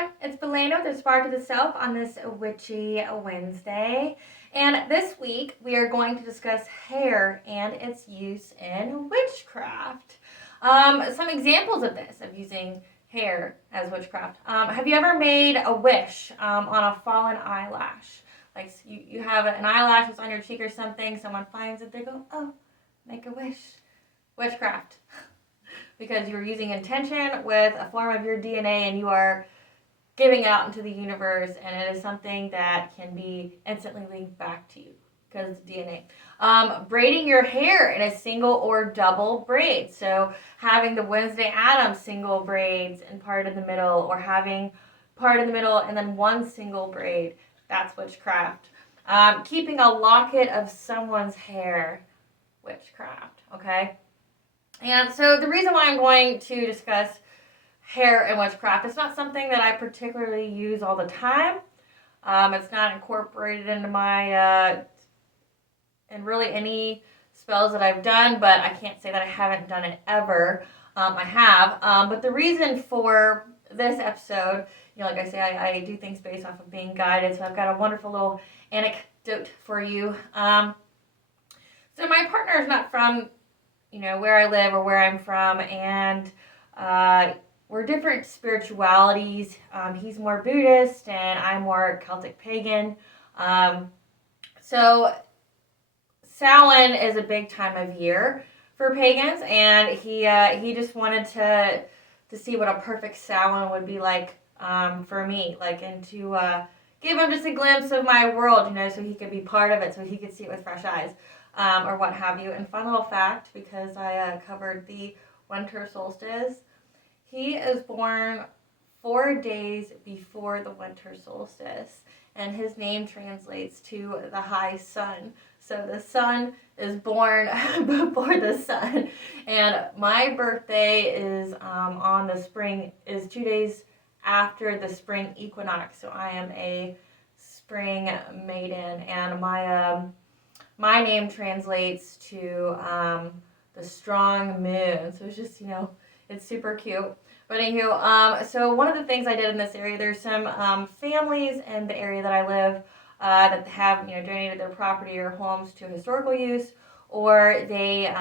everyone, it's Belena with the Spark of the Self on this Witchy Wednesday. And this week we are going to discuss hair and its use in witchcraft. Some examples of this, of using hair as witchcraft. Have you ever made a wish on a fallen eyelash? Like you have an eyelash that's on your cheek or something, someone finds it, they go, oh, make a wish. Witchcraft. Because you're using intention with a form of your DNA and you are giving out into the universe, and it is something that can be instantly linked back to you because it's DNA. Braiding your hair in a single or double braid. So having the Wednesday Addams single braids and part in the middle, or having part in the middle and then one single braid. That's witchcraft. Keeping a locket of someone's hair. Witchcraft. Okay? And so the reason why I'm going to discuss hair and witchcraft, it's not something that I particularly use all the time. It's not incorporated into my, and really any spells that I've done, but I can't say that I haven't done it ever. I have. But the reason for this episode, like I say, I do things based off of being guided, so I've got a wonderful little anecdote for you. So my partner is not from where I live or where I'm from, and we're different spiritualities. He's more Buddhist, and I'm more Celtic pagan. So Samhain is a big time of year for pagans, and he just wanted to see what a perfect Samhain would be like for me, and to give him just a glimpse of my world, so he could be part of it, so he could see it with fresh eyes. Or what have you. And fun little fact, because I covered the winter solstice, he is born 4 days before the winter solstice, and his name translates to the high sun. So the sun is born before the sun. And my birthday is is 2 days after the spring equinox. So I am a spring maiden, and my name translates to the strong moon. So it's just, it's super cute. But anywho, so one of the things I did in this area, there's some families in the area that I live that have, donated their property or homes to historical use, or they,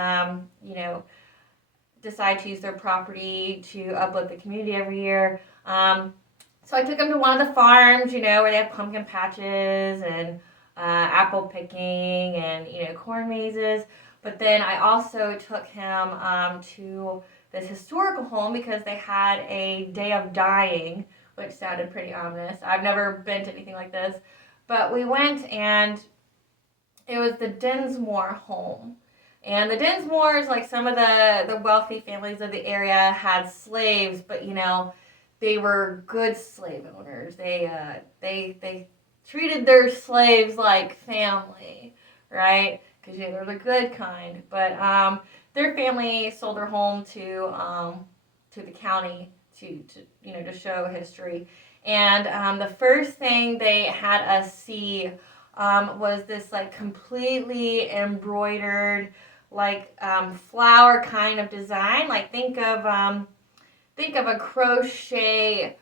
decide to use their property to uplift the community every year. So I took them to one of the farms, where they have pumpkin patches and apple picking and corn mazes. But then I also took him to this historical home because they had a day of dying, which sounded pretty ominous. I've never been to anything like this, but we went, and it was the Dinsmore home. And the Dinsmores, like some of the wealthy families of the area, had slaves, but they were good slave owners. They treated their slaves like family, right? Because they're the good kind. But their family sold their home to the county to show history. And the first thing they had us see was this completely embroidered flower kind of design. Think of a crochet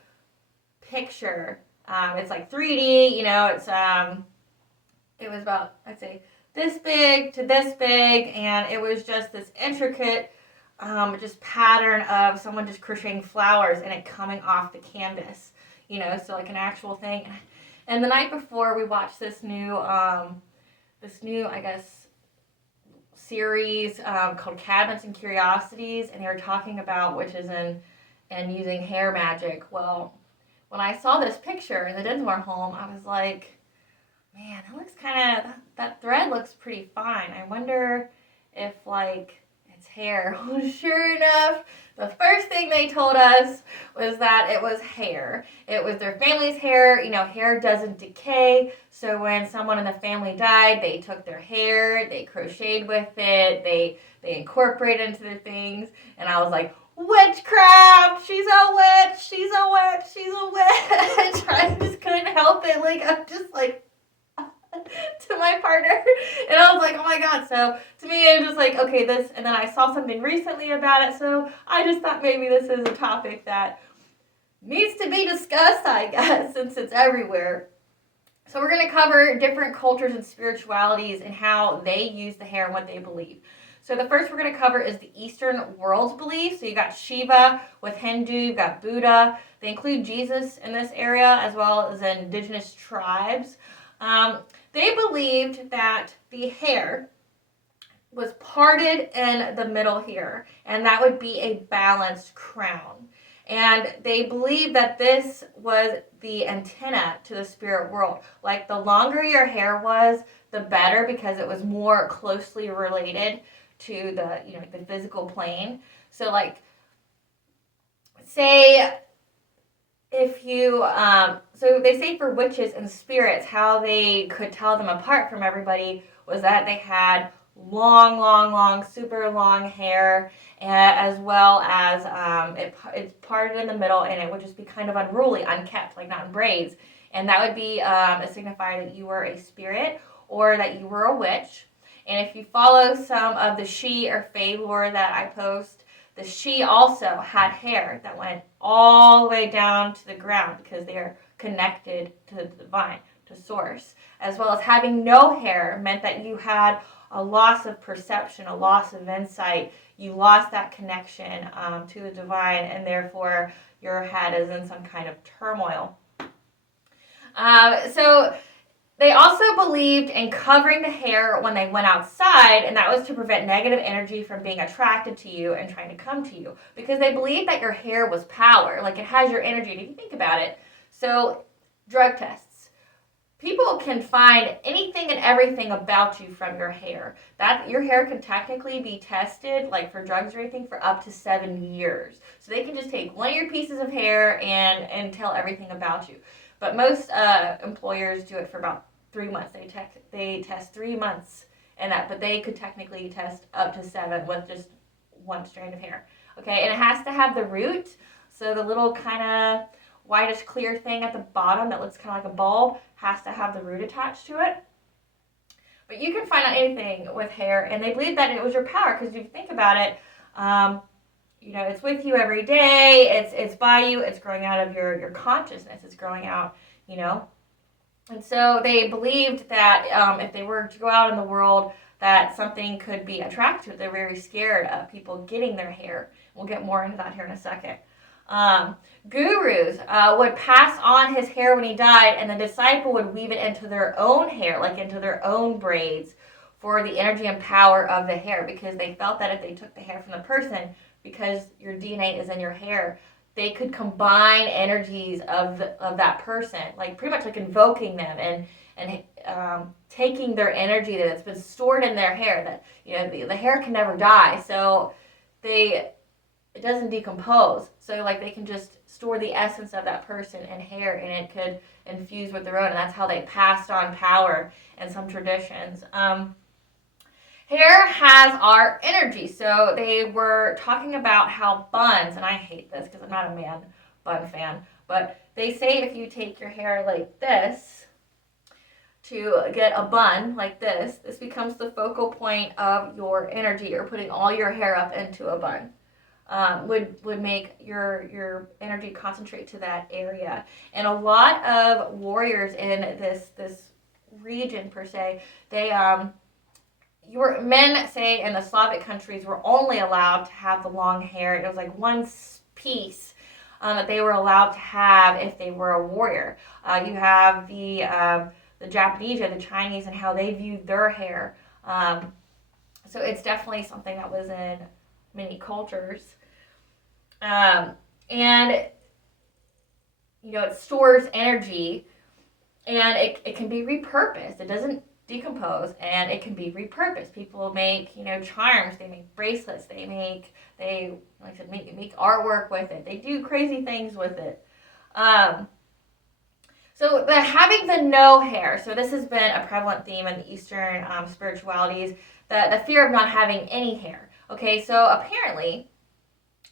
picture. It's 3D, it was about, I'd say, this big to this big, and it was just this intricate just pattern of someone just crocheting flowers and it coming off the canvas, so an actual thing. And the night before, we watched this new, I guess, series called Cabinets and Curiosities, and they were talking about witches and using hair magic. Well, when I saw this picture in the Dinsmore home, I was like, man, that looks that thread looks pretty fine. I wonder if, it's hair. Well, sure enough, the first thing they told us was that it was hair. It was their family's hair. Hair doesn't decay, so when someone in the family died, they took their hair, they crocheted with it, they incorporated into their things, and I was like, witchcraft! She's a witch! She's a witch! She's a witch! I just couldn't help it. I'm just to my partner, and I was like, oh my god. So to me, it was just okay, this, and then I saw something recently about it, so I just thought maybe this is a topic that needs to be discussed, I guess, since it's everywhere. So we're going to cover different cultures and spiritualities and how they use the hair and what they believe. So the first we're going to cover is the Eastern world's belief. So you got Shiva with Hindu, you've got Buddha. They include Jesus in this area as well as indigenous tribes. They believed that the hair was parted in the middle here, and that would be a balanced crown. And they believed that this was the antenna to the spirit world. Like the longer your hair was, the better, because it was more closely related to the, the physical plane. So like, say if you, so they say for witches and spirits, how they could tell them apart from everybody was that they had long, super long hair, as well as it's parted in the middle, and it would just be kind of unruly, unkept, like not in braids. And that would be a signifier that you were a spirit or that you were a witch. And if you follow some of the She or Fae lore that I post, the She also had hair that went all the way down to the ground because they're connected to the divine, to source. As well as having no hair meant that you had a loss of perception, a loss of insight. You lost that connection to the divine, and therefore your head is in some kind of turmoil. So they also believed in covering the hair when they went outside, and that was to prevent negative energy from being attracted to you and trying to come to you, because they believed that your hair was power, like it has your energy. If you think about it, so drug tests. People can find anything and everything about you from your hair. That your hair can technically be tested, like for drugs or anything, for up to 7 years. So they can just take one of your pieces of hair and tell everything about you. But most employers do it for about 3 months. They test 3 months, but they could technically test up to 7 with just one strand of hair. Okay, and it has to have the root. So the little kind of whitish clear thing at the bottom that looks kind of like a bulb has to have the root attached to it. But you can find out anything with hair, and they believe that it was your power, because if you think about it, it's with you every day, it's by you, it's growing out of your consciousness, it's growing out, And so they believed that if they were to go out in the world, that something could be attracted. They're very scared of people getting their hair. We'll get more into that here in a second. Gurus would pass on his hair when he died, and the disciple would weave it into their own hair, like into their own braids, for the energy and power of the hair, because they felt that if they took the hair from the person, because your DNA is in your hair, they could combine energies of that person, like pretty much like invoking them and taking their energy that's been stored in their hair. That the hair can never die, so it doesn't decompose. So like they can just store the essence of that person in hair, and it could infuse with their own, and that's how they passed on power in some traditions. Hair has our energy. So they were talking about how buns, and I hate this because I'm not a man bun fan, but they say if you take your hair like this to get a bun like this becomes the focal point of your energy. You're putting all your hair up into a bun. Would make your energy concentrate to that area. And a lot of warriors in this region per se, they your men, say in the Slavic countries, were only allowed to have the long hair. It was like one piece that they were allowed to have if they were a warrior. You have the Japanese or the Chinese and how they viewed their hair. So it's definitely something that was in many cultures. And it stores energy, and it can be repurposed. It doesn't decompose, and it can be repurposed. People make charms, they make bracelets, they make artwork with it. They do crazy things with it. So having the no hair, so this has been a prevalent theme in the Eastern spiritualities, the fear of not having any hair. Okay, so apparently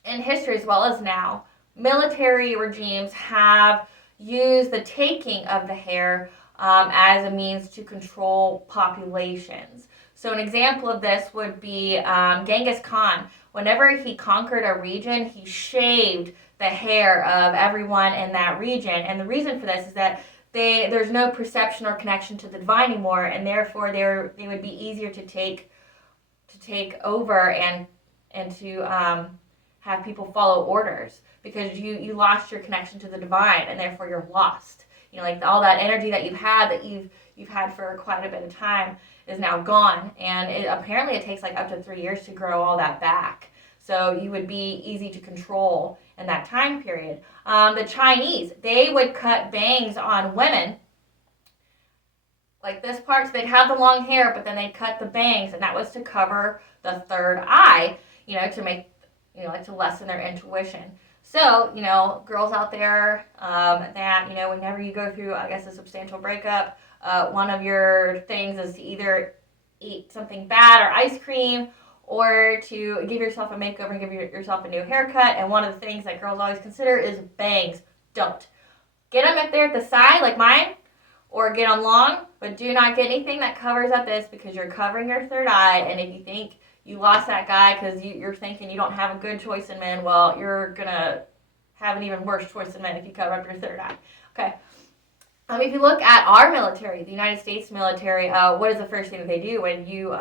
in history as well as now, military regimes have used the taking of the hair as a means to control populations. So an example of this would be Genghis Khan. Whenever he conquered a region, he shaved the hair of everyone in that region. And the reason for this is that there's no perception or connection to the divine anymore, and therefore they would be easier to take over and to have people follow orders, because you lost your connection to the divine, and therefore you're lost. Like all that energy that you've had for quite a bit of time is now gone, and apparently it takes like up to 3 years to grow all that back. So you would be easy to control in that time period. The Chinese, they would cut bangs on women like this part, so they'd have the long hair, but then they'd cut the bangs, and that was to cover the third eye, to make, like to lessen their intuition. So, girls out there, that, whenever you go through, I guess, a substantial breakup, one of your things is to either eat something bad or ice cream, or to give yourself a makeover and give yourself a new haircut. And one of the things that girls always consider is bangs. Don't. Get them if they're at the side, like mine, or get them long, but do not get anything that covers up this, because you're covering your third eye. And if you think you lost that guy because you're thinking you don't have a good choice in men, well, you're going to have an even worse choice in men if you cover up your third eye. Okay. If you look at our military, the United States military, what is the first thing that they do when you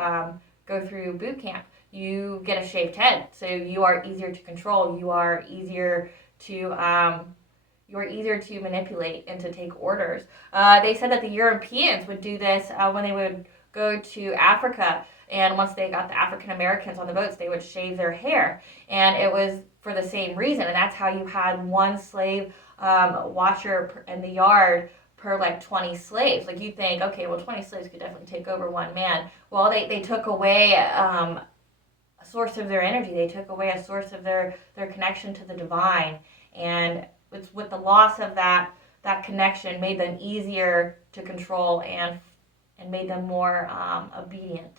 go through boot camp? You get a shaved head, so you are easier to control. You are easier to manipulate and to take orders. They said that the Europeans would do this when they would go to Africa, and once they got the African Americans on the boats, they would shave their hair, and it was for the same reason. And that's how you had one slave watcher in the yard per like 20 slaves. Like you think, okay, well 20 slaves could definitely take over one man. Well, they took away a source of their energy. They took away a source of their connection to the divine, and it's with the loss of that connection made them easier to control and made them more obedient.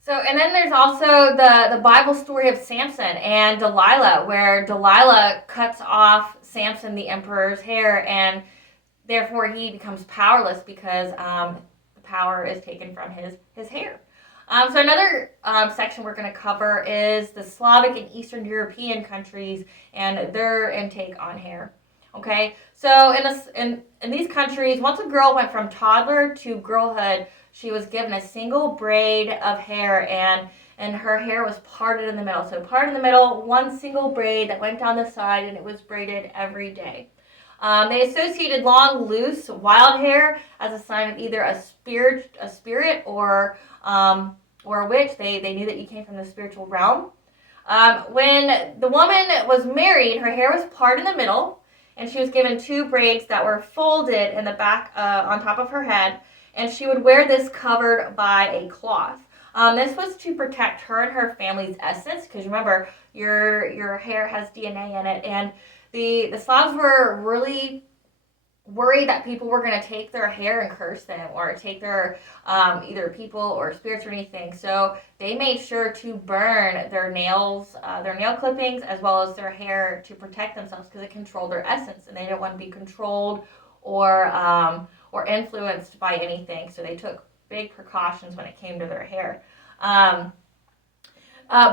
So, and then there's also the Bible story of Samson and Delilah, where Delilah cuts off Samson, the emperor's hair, and therefore he becomes powerless because the power is taken from his hair. So another section we're going to cover is the Slavic and Eastern European countries and their intake on hair. Okay, so in these countries, once a girl went from toddler to girlhood, she was given a single braid of hair, and her hair was parted in the middle. So parted in the middle, one single braid that went down the side, and it was braided every day. They associated long, loose, wild hair as a sign of either a spirit or a witch. They knew that you came from the spiritual realm. When the woman was married, her hair was parted in the middle, and she was given 2 braids that were folded in the back on top of her head, and she would wear this covered by a cloth. This was to protect her and her family's essence, because remember, your hair has DNA in it, and the Slavs were really worried that people were going to take their hair and curse them, or take their either people or spirits or anything. So they made sure to burn their nails, their nail clippings, as well as their hair, to protect themselves, because it controlled their essence, and they didn't want to be controlled or influenced by anything. So they took big precautions when it came to their hair.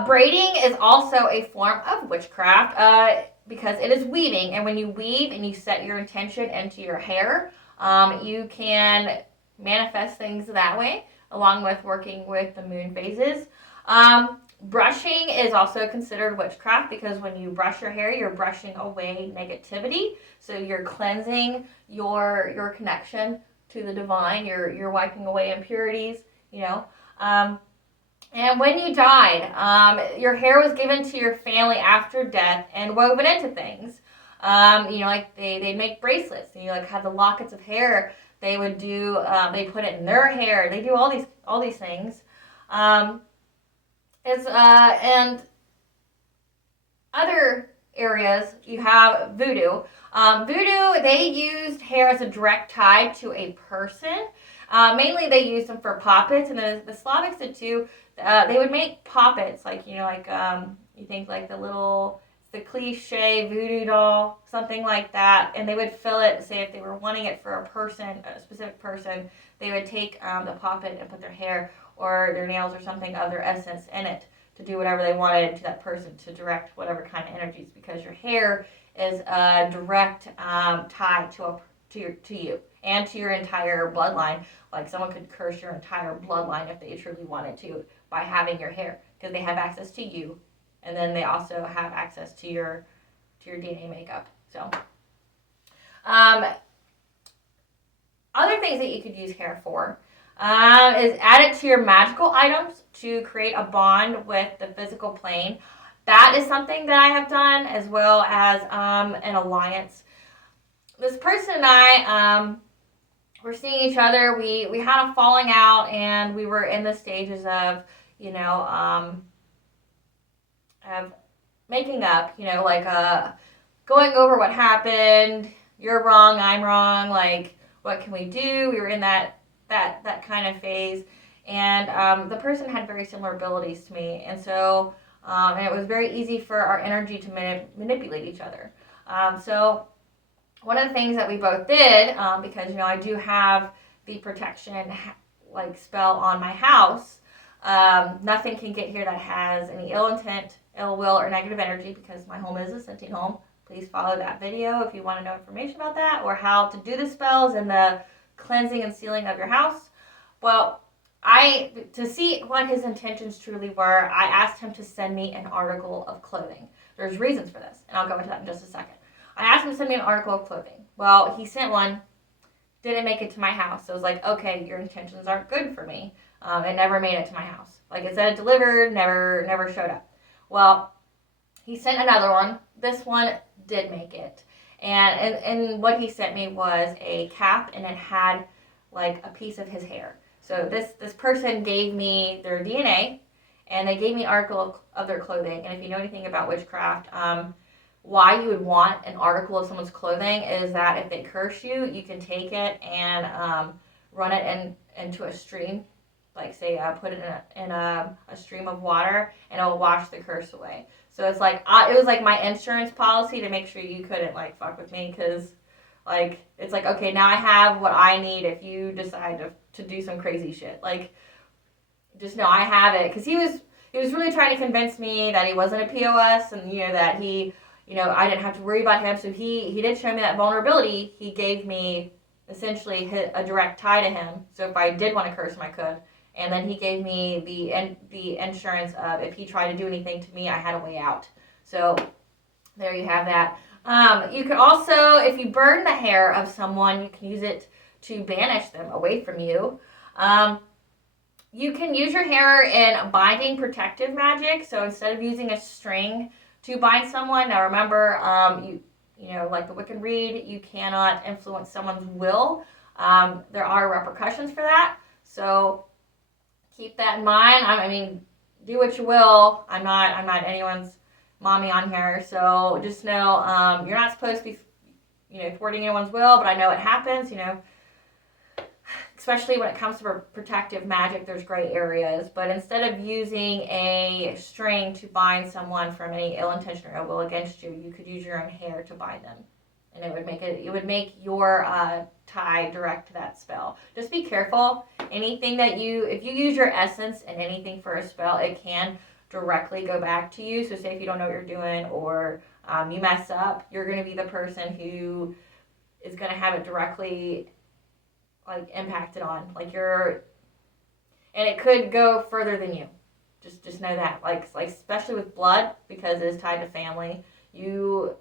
Braiding is also a form of witchcraft, because it is weaving, and when you weave and you set your intention into your hair, you can manifest things that way, along with working with the moon phases. Brushing is also considered witchcraft, because when you brush your hair, you're brushing away negativity, so you're cleansing your connection to the divine. You're wiping away impurities, And when you died, your hair was given to your family after death and woven into things. Like they'd make bracelets, and you like have the lockets of hair. They would do, they put it in their hair. They do all these things. And other areas, you have voodoo. Voodoo, they used hair as a direct tie to a person. Mainly they used them for puppets, and the Slavics did too. They would make puppets, like, you think like the cliche voodoo doll, something like that, and they would fill it, say if they were wanting it for a specific person, they would take the puppet and put their hair or their nails or something of their essence in it to do whatever they wanted to that person, to direct whatever kind of energies, because your hair is a direct tie to you and to your entire bloodline. Like someone could curse your entire bloodline if they truly wanted to by having your hair, because they have access to you, and then they also have access to your DNA makeup. So, other things that you could use hair for is add it to your magical items to create a bond with the physical plane. That is something that I have done, as well as an alliance. This person and I were seeing each other. We had a falling out, and we were in the stages of, of making up, like going over what happened. You're wrong, I'm wrong, like, what can we do? We were in that kind of phase, and the person had very similar abilities to me, and so and it was very easy for our energy to manipulate each other. So one of the things that we both did, because I do have the protection like spell on my house, nothing can get here that has any ill intent, ill will, or negative energy, because my home is a scenting home. Please follow that video if you want to know information about that, or how to do the spells and the cleansing and sealing of your house. Well, to see what his intentions truly were, I asked him to send me an article of clothing. There's reasons for this, and I'll go into that in just a second. I asked him to send me an article of clothing. Well, he sent one, didn't make it to my house. So I was like, okay, your intentions aren't good for me. It never made it to my house. Like it said it delivered, never showed up. Well, he sent another one. This one did make it. And what he sent me was a cap, and it had like a piece of his hair. So this person gave me their DNA, and they gave me an article of their clothing. And if you know anything about witchcraft, why you would want an article of someone's clothing is that if they curse you, you can take it and run it into a stream, like say put it in a stream of water, and it will wash the curse away. So it's like it was like my insurance policy to make sure you couldn't like fuck with me, because like it's like, okay, now I have what I need if you decide to do some crazy shit. Like just know I have it, because he was really trying to convince me that he wasn't a POS, and that he. I didn't have to worry about him, so he did show me that vulnerability. He gave me essentially a direct tie to him, so if I did want to curse him, I could. And then he gave me the insurance of if he tried to do anything to me, I had a way out. So there you have that. You could also, if you burn the hair of someone, you can use it to banish them away from you. You can use your hair in binding protective magic, so instead of using a string to bind someone. Now remember, like the Wiccan read, you cannot influence someone's will. There are repercussions for that, so keep that in mind. I mean, do what you will. I'm not anyone's mommy on here, so just know you're not supposed to be, thwarting anyone's will. But I know it happens, especially when it comes to protective magic, there's gray areas. But instead of using a string to bind someone from any ill intention or ill will against you, you could use your own hair to bind them, and it would make your tie direct to that spell. Just be careful. Anything if you use your essence in anything for a spell, it can directly go back to you. So say if you don't know what you're doing, or you mess up, you're going to be the person who is going to have it directly like impacted on, and it could go further than you. Just know that, like especially with blood, because it is tied to family. You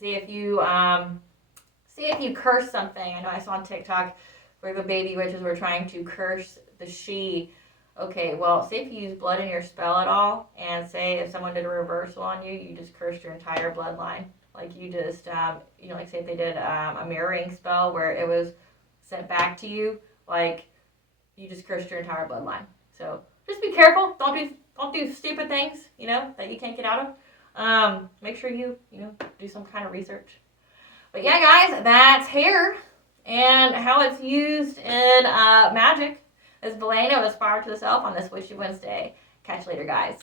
see if you curse something. I know I saw on TikTok where the baby witches were trying to curse the she. Okay, well, say if you use blood in your spell at all, and say if someone did a reversal on you, you just cursed your entire bloodline. Like you just like say if they did a mirroring spell where it was sent back to you, like you just cursed your entire bloodline. So just be careful. Don't do stupid things, that you can't get out of. Make sure you do some kind of research. But yeah, guys, that's hair and how it's used in magic. This is Belena with Aspire to the Self on this Witchy Wednesday. Catch you later, guys.